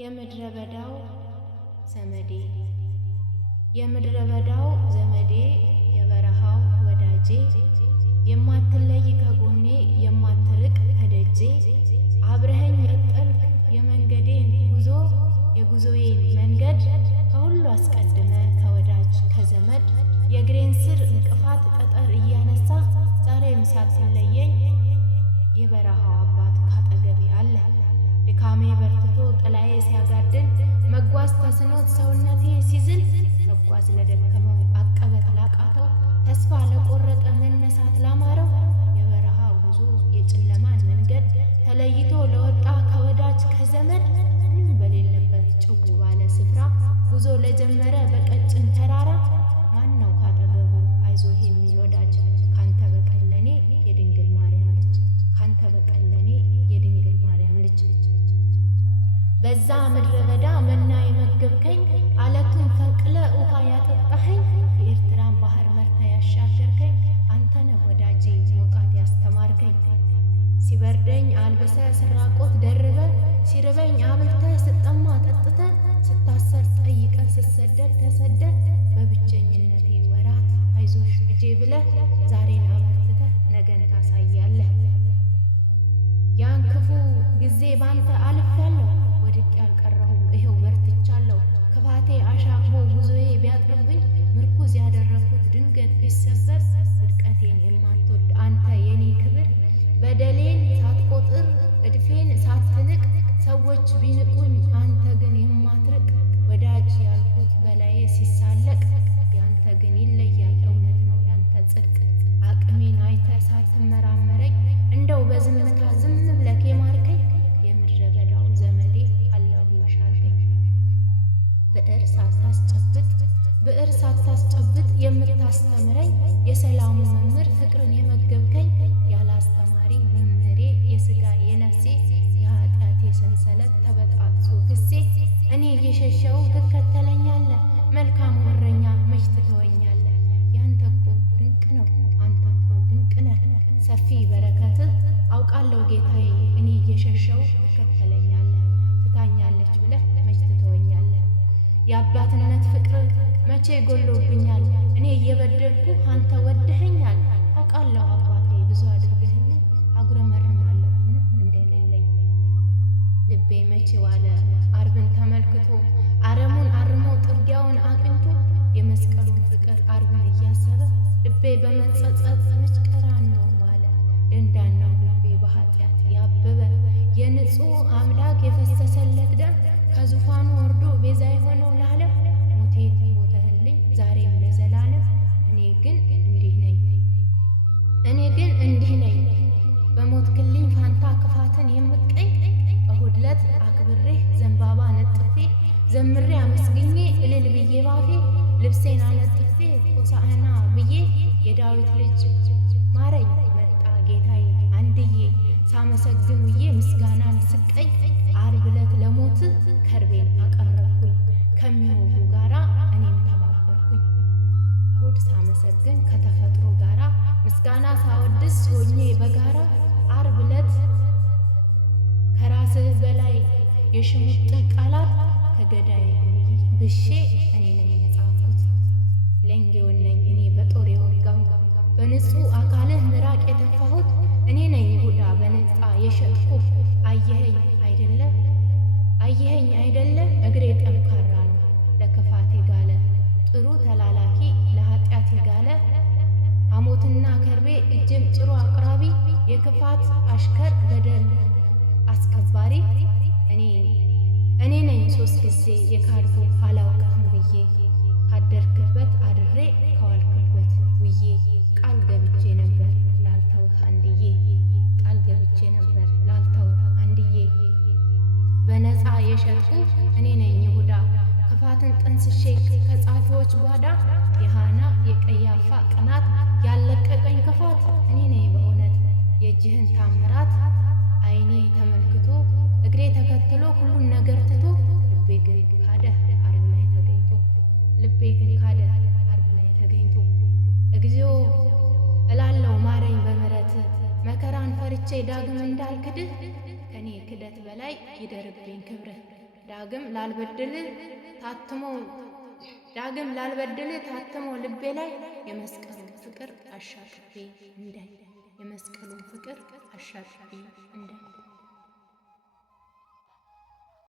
የምድረ በዳው ዘመዴ የምድረ በዳው ዘመዴ የበረሃው ወዳጄ የማትለይ ከጎኔ የማትርቅ ከደጄ አብረኸኝ ቀጠልክ የመንገዴን ጉዞ የጉዞዬን መንገድ ከሁሉ አስቀድመ ከወዳጅ ከዘመድ የእግሬን ስር እንቅፋት ጠጠር እያነሳ ዛሬም ሳትለየኝ የበረሃው አባት ካጠገቤ አለ። ድካሜ በርትቶ ጥላዬ ሲያጋድል መጓዝ ተስኖት ሰውነቴ ሲዝል መጓዝ ለደከመው አቀበት ላቃተው ተስፋ ለቆረጠ መነሳት ላማረው የበረሃ ጉዞ የጨለማን መንገድ ተለይቶ ለወጣ ከወዳጅ ከዘመድ ምንም በሌለበት ጭው ባለ ስፍራ ጉዞ ለጀመረ በቀጭን ተራራ ማነው ካጠገቡ አይዞህ የሚል ወዳጅ ካንተ በቀር ለኔ የድንግል ማርያም ልጅ ካንተ በቀር ለኔ የድንግል ማርያም ልጅ በዛ ምድረ በዳ መና የመገብከኝ አለቱን ፈንቅለ ውሃ ያጠጣኸኝ የኤርትራን ባህር መርታ ያሻገርከኝ አንተ ነህ ወዳጄ መውጣት ያስተማርከኝ ሲበርደኝ አልብሰ ስራቆት ደርበ ሲርበኝ አብልተ ስጠማ ጠጥተ ስታሰር ጠይቀ ስሰደድ ተሰደ በብቸኝነቴ ወራት አይዞሽ ልጄ ብለህ ዛሬን አበርትተ ነገን ታሳያለህ። ያን ክፉ ጊዜ ባንተ አልፌያለሁ ወድቄ ያልቀረሁም ይኸው በርትቻለሁ። ክፋቴ አሻቅቦ ጉዞዬ ቢያጥርብኝ ምርኩዝ ያደረኩት ድንገት ቢሰበር ውድቀቴን የማትወድ አንተ የኔ ክብር በደሌን ሳትቆጥር እድፌን ሳትንቅ ሰዎች ቢንቁኝ አንተ ግን የማትርቅ ወዳጅ ያልኩት በላዬ ሲሳለቅ ያንተ ግን ይለያል እውነት ነው ያንተ ጽድቅ አቅሜን አይተ ሳትመራመረኝ እንደው በዝምታ ዝም ብለህ የማርከኝ የምድረ በዳው ዘመዴ አለሁልሽ አልከኝ። ብዕር ሳታስጨብጥ የምታስተምረኝ የሰላሙ መምህር ፍቅርን የመገብከኝ ያለ አስተማሪ መምህሬ የሥጋ የነፍሴ የኃጢአቴ ሰንሰለት ተበጣጥሶ ክሴ እኔ እየሸሸው ትከተለኛለህ መልካም እረኛ መች ትተወኛለህ። ያንተ እኮ ድንቅ ነው አንተ እኮ ድንቅ ነህ ሰፊ በረከትህ አውቃለሁ ጌታዬ እኔ እየሸሸው ትከተለኛለህ ትታኛለች ብለህ መች ትተወኛለህ። የአባትነት ፍቅር መቼ ጎሎብኛል እኔ እየበደልኩ አንተ ወደኸኛል። አውቃለሁ አባቴ ብዙ አድርገህልኝ አጉረመርማለሁ ምንም እንደሌለኝ። ልቤ መቼ ዋለ አርብን ተመልክቶ አረሙን አርሞ ጥርጊያውን አቅንቶ የመስቀሉን ፍቅር አርብን እያሰበ ልቤ በመጸጸት መች ቀራንዮ ዋለ። ደንዳናው ልቤ በኃጢአት ያበበ የንጹሕ አምላክ የፈሰሰለት ደም ከዙፋኑ ወርዶ ቤዛ የሆነው ለዓለም ሞቴን ሞተህልኝ ዛሬም ለዘላለም። እኔ ግን እንዲህ ነኝ በሞትክልኝ ፋንታ ክፋትን የምቀኝ እሁድ ዕለት አክብሬህ ዘንባባ ነጥፌ ዘምሬ አመስግኜ እልል ብዬ ባፌ ልብሴን አነጥፌ ሆሳዕና ብዬ የዳዊት ልጅ ማረኝ መጣ ጌታዬ አንድዬ ሳመሰግን ውዬ ምስጋናን ስቀኝ ዓርብ ዕለት ለሞት ከርቤን አቀረብኩኝ ከሚወጉ ጋራ እኔም ተባበርኩኝ። እሁድ ሳመሰግን ከተፈጥሮ ጋራ ምስጋና ሳወድስ ሆኜ በጋራ ዓርብ ዕለት ከራስህ በላይ የሽሙጥን ቃላት ከገዳይ ብሼ እኔ ነኝ የጻፍኩት። ለንጌውን ነኝ እኔ በጦር የወጋሁ በንጹሕ አካልህ ምራቅ የተፋሁት እኔ ነኝ ይሁዳ በነፃ የሸጥኩህ። አየኸኝ አይደለ እግሬ ጠንካራ ነው ለክፋት የጋለ ጥሩ ተላላኪ ለኃጢአት የጋለ ሐሞትና ከርቤ እጅም ጥሩ አቅራቢ የክፋት አሽከር በደል አስከባሪ እኔ ነኝ 3 ጊዜ የካድኩ አላውቅህም ብዬ ካደርክበት አድሬ ከዋልክበት ውዬ ቃል ገብቼ ነበር ላልተውህ አንድዬ ቃል ገብቼ ነበር ላልተውህ አንድዬ በነፃ የሸጥኩ እኔ ነኝ ይሁዳ ክፋትን ጠንስሼ ከጻፊዎች ጓዳ የሃና የቀያፋ ቅናት ያለቀቀኝ ክፋት እኔ ነኝ በእውነት የእጅህን ታምራት አይኔ ተመልክቶ እግሬ ተከትሎ ሁሉን ነገር ትቶ ልቤ ግን ካደ ዓርብ ላይ ተገኝቶ እግዚኦ እላለው ማረኝ በምሕረት መከራን ፈርቼ ዳግም እንዳልክድህ ከኔ ክደት በላይ ይደርብኝ ክብርህ ዳግም ላልበድል ታትሞ ልቤ ላይ የመስቀሉን ፍቅር አሻቅቤ እንዳይ